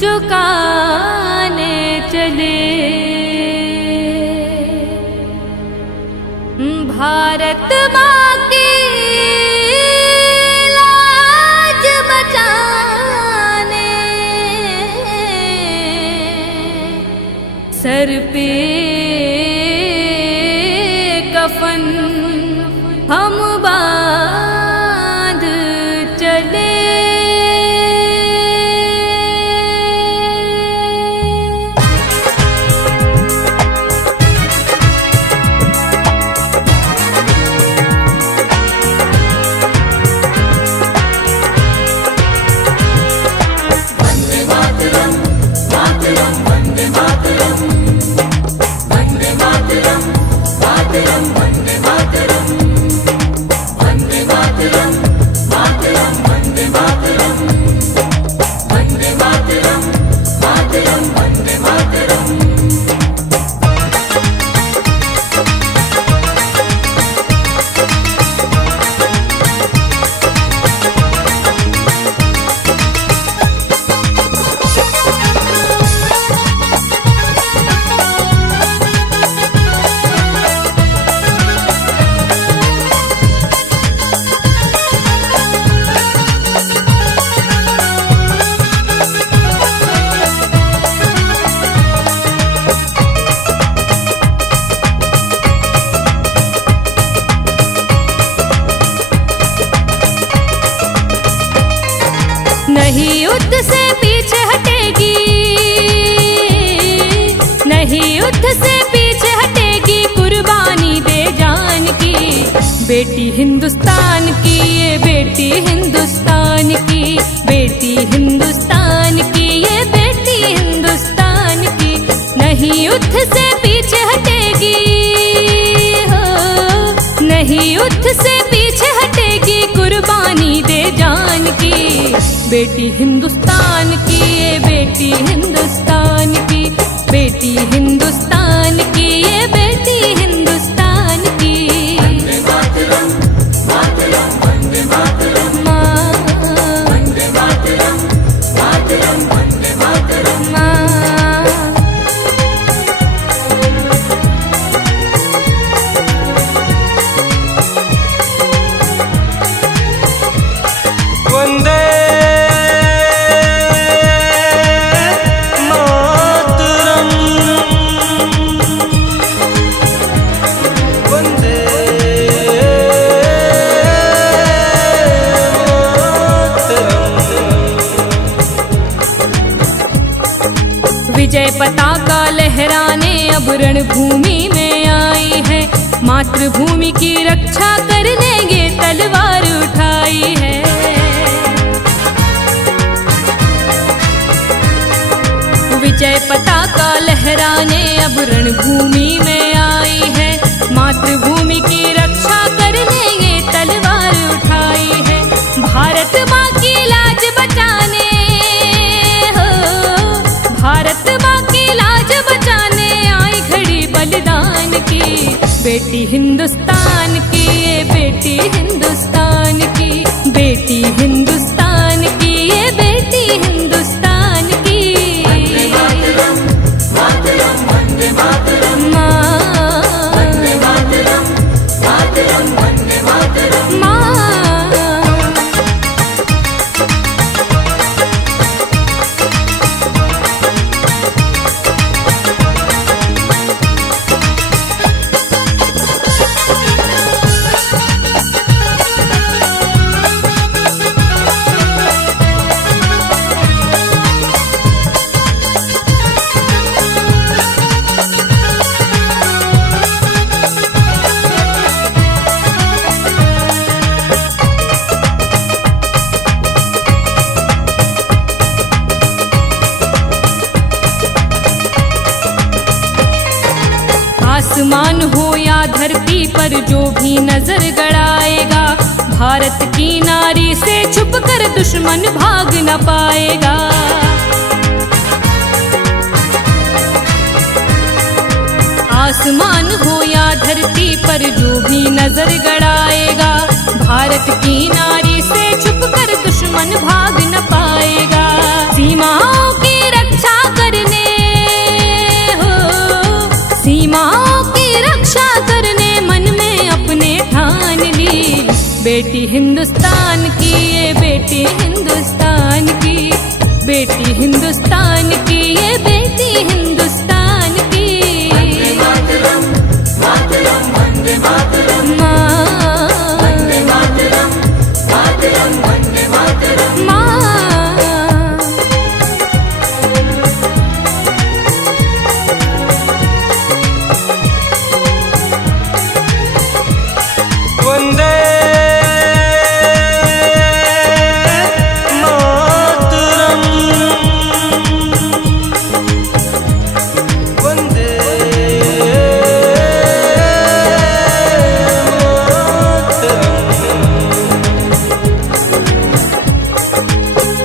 चुकाने चले। भारत माँ की लाज बचाने सर पे कफन हम बांध चले। नहीं युद्ध से पीछे हटेगी, नहीं युद्ध से पीछे हटेगी, कुर्बानी दे जान की। बेटी हिंदुस्तान की, ये बेटी हिंदुस्तान की, बेटी हिंदुस्तान की, ये बेटी हिंदुस्तान की। नहीं युद्ध से पीछे हटेगी हो, नहीं युद्ध से पीछे हटेगी, कुर्बानी दे जान की। बेटी हिंदुस्तान की, ये बेटी हिंदुस्तान की, बेटी हिंदुस्तान की, ये बेटी हिंदुस्तान की। वंदे मातरम, मातरम, वंदे मातरम, वंदे मातरम, मातरम, वंदे मातरम। वंदे विजय पताका लहराने अब रणभूमि में आई है। मातृभूमि की रक्षा करने ये तलवार उठाई है। विजय पताका लहराने अब रणभूमि में आई है। मातृभूमि की रक्षा करने ये तलवार उठाई है। भारत माँ की लाज बचाने हो, भारत माँ की लाज बचाने आई खड़ी बलिदान की। बेटी हिंदुस्तान की, ये बेटी हिंदुस्तान की, बेटी हिंदुस्तान की, ये बेटी हिंदुस्तान की। वंदे मातरम, मातरम, वंदे मातरम, वंदे मातरम, मातरम, वंदे मातरम। आसमान हो या धरती पर जो भी नजर गड़ाएगा, भारत की नारी से छुपकर दुश्मन भाग न पाएगा। आसमान हो या धरती पर जो भी नजर गड़ाएगा, भारत की नारी से छुपकर दुश्मन भाग न पाएगा। सीमाओं की बेटी हिंदुस्तान की, ये बेटी हिंदुस्तान की, बेटी हिंदुस्तान की, ये बेटी हिंदुस्तान की। वंदे मातरम, मातरम, वंदे मातरम, वंदे मातरम, मातरम, वंदे मातरम, वंदे मातरम, वंदे मातरम।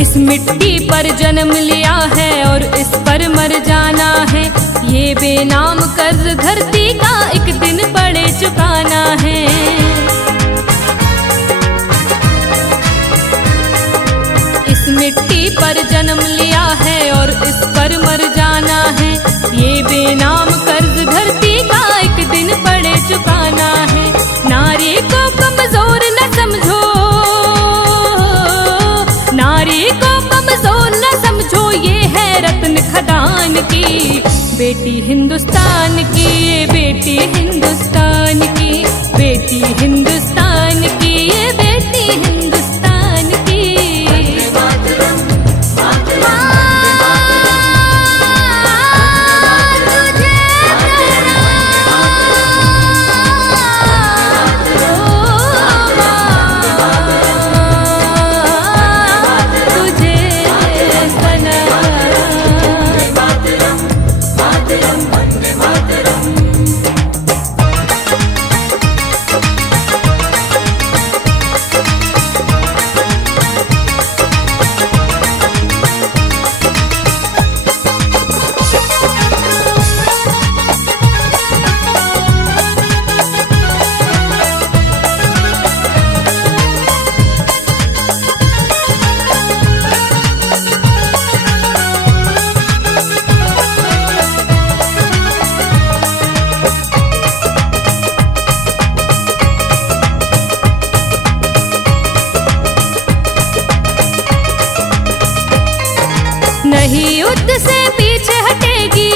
इस मिट्टी पर जन्म लिया है और इस पर मर जाना है, ये बेनाम कर्ज धरती का एक दिन पड़े चुकाना है। इस मिट्टी पर जन्म लिया है और इस पर मर जाना है, ये बेनाम कर्ज धरती का एक दिन पड़े चुकाना है। नारी को कमजोर न समझो, नारी को कमजोर न समझो, ये है रत्न खदान की। बेटी हिंदुस्तान की, ये बेटी हिंदुस्तान की, बेटी हिंदुस्तान की, ये बेटी हिंदुस्तान की। वंदे मातरम, मातरम, नहीं युद्ध से पीछे हटेगी,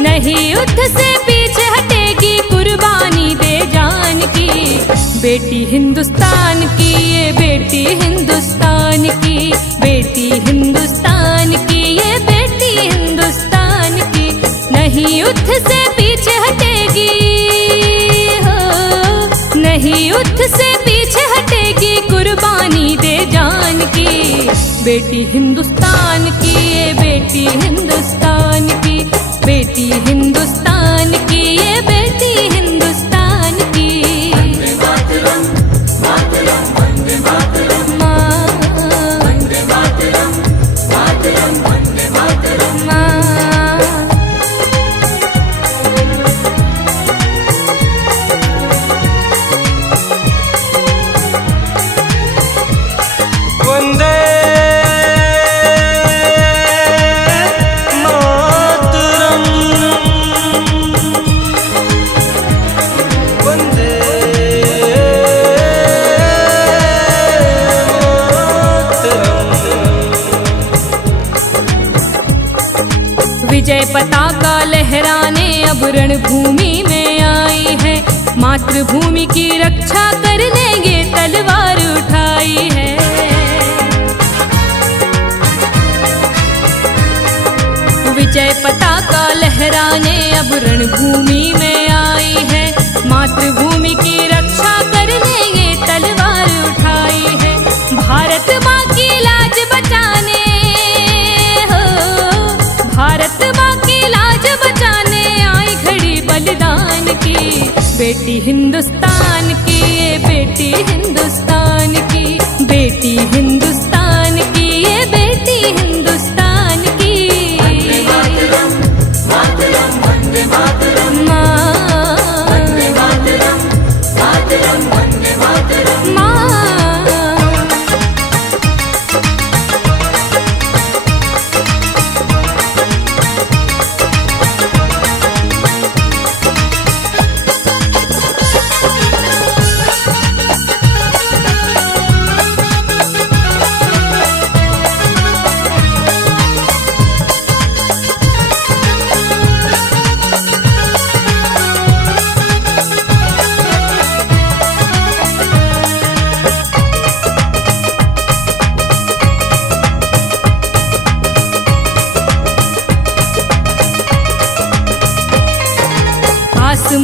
नहीं युद्ध से पीछे हटेगी, कुर्बानी दे जान की। बेटी हिंदुस्तान की, ये बेटी हिंदुस्तान की, बेटी हिंदुस्तान की, ये बेटी हिंदुस्तान की। नहीं युद्ध से पीछे हटेगी हो, नहीं युद्ध से पीछे हटेगी, कुर्बानी दे जान की। बेटी हिंदुस्तान की, ये बेटी हिंदुस्तान की, बेटी हिंदुस्तान की, ये बेटी हिंदुस्तान की। वंदे मातरम, मातरम, वंदे मातरम, वंदे मातरम, मातरम, वंदे मातरम। वंदे मातरम, वंदे मातरम। विजय पताका लहराने अब रणभूमि में आई है, मातृभूमि की रक्षा करने ये तलवार उठाई है। विजय पताका लहराने अब रणभूमि में आई है, मातृभूमि की रक्षा करने ये तलवार उठाई है। भारत माँ की लाज बचाने हो, भारत माँ की लाज बचाने आई खड़ी बलिदान की। बेटी हिंदुस्तान की, ये बेटी हिंदुस्तान की, बेटी हिंदुस्तान की, ये बेटी हिंदुस्तान की। वंदे मातरम, मातरम, वंदे मातरम, वंदे मातरम, मातरम, वंदे मातरम।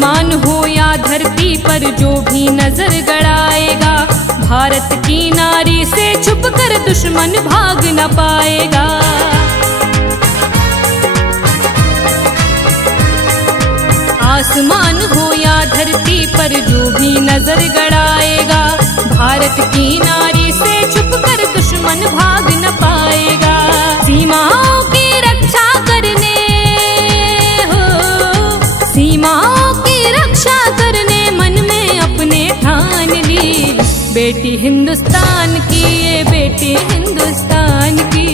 आसमान हो या धरती पर जो भी नजर गड़ाएगा, भारत की नारी से छुपकर दुश्मन भाग न पाएगा। आसमान हो या धरती पर जो भी नजर गड़ाएगा, भारत की नारी से छुपकर दुश्मन भाग न पाएगा। सीमाओं की रक्षा करने हो, सीमाओं की रक्षा करने मन में अपने ठान ली। बेटी हिंदुस्तान की, ये बेटी हिंदुस्तान की,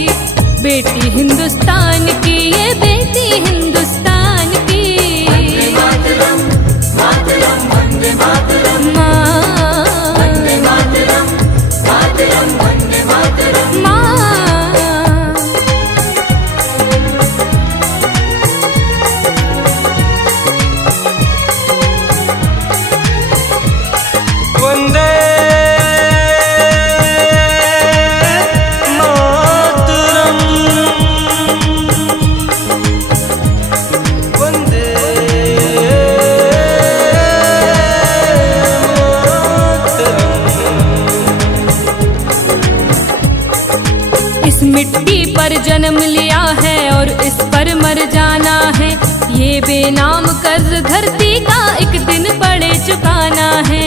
बेटी हिंदुस्तान की, ये बेटी हिंदुस्तान की। मातरम मातरम वंदे मातरम, वंदे मातरम मातरम वंदे मातरम। वंदे मातरम, वंदे इस मिट्टी पर जन्म लिया है और इस पर मर जाना है, ये बेनाम कर्ज धरती का एक दिन पड़े चुकाना है।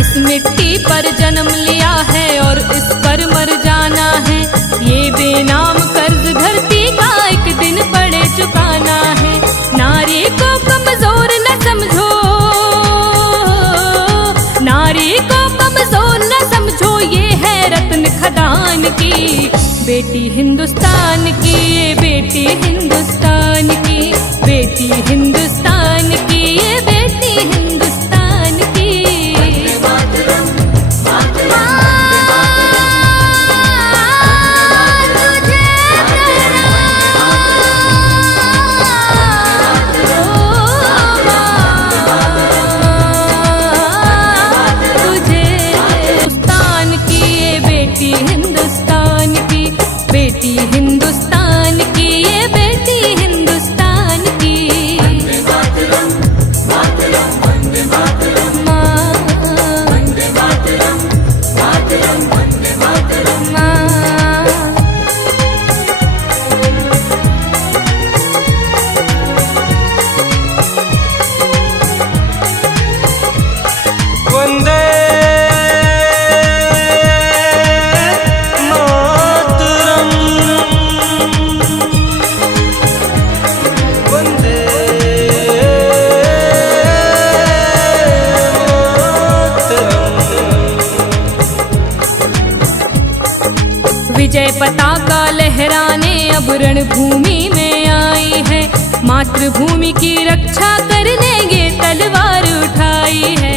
इस मिट्टी पर जन्म लिया है और इस पर मर जाना है, ये बेनाम कर्ज धरती का एक दिन पड़े चुकाना है। नारी को कमजोर न समझो, नारी को कमजोर न समझो, ये है रत्न खदान की। बेटी हिंदुस्तान की, ये बेटी हिंदुस्तान की, बेटी हिंदुस्तान की, ये बेटी हिंदुस्तान की। मातरम मातरम हिंदुस्तान की, ये बेटी हिंदुस्तान की, बेटी हिंदुस्तान की, ये बेटी हिंदुस्तान की। मातरम मातरम वंदे मातरम, वंदे मातरम मातरम वंदे मातरम। वंदे मातरम, वंदे मातरम। विजय पताका लहराने अब रणभूमि में आई है, मातृभूमि की रक्षा करने ये तलवार उठाई है।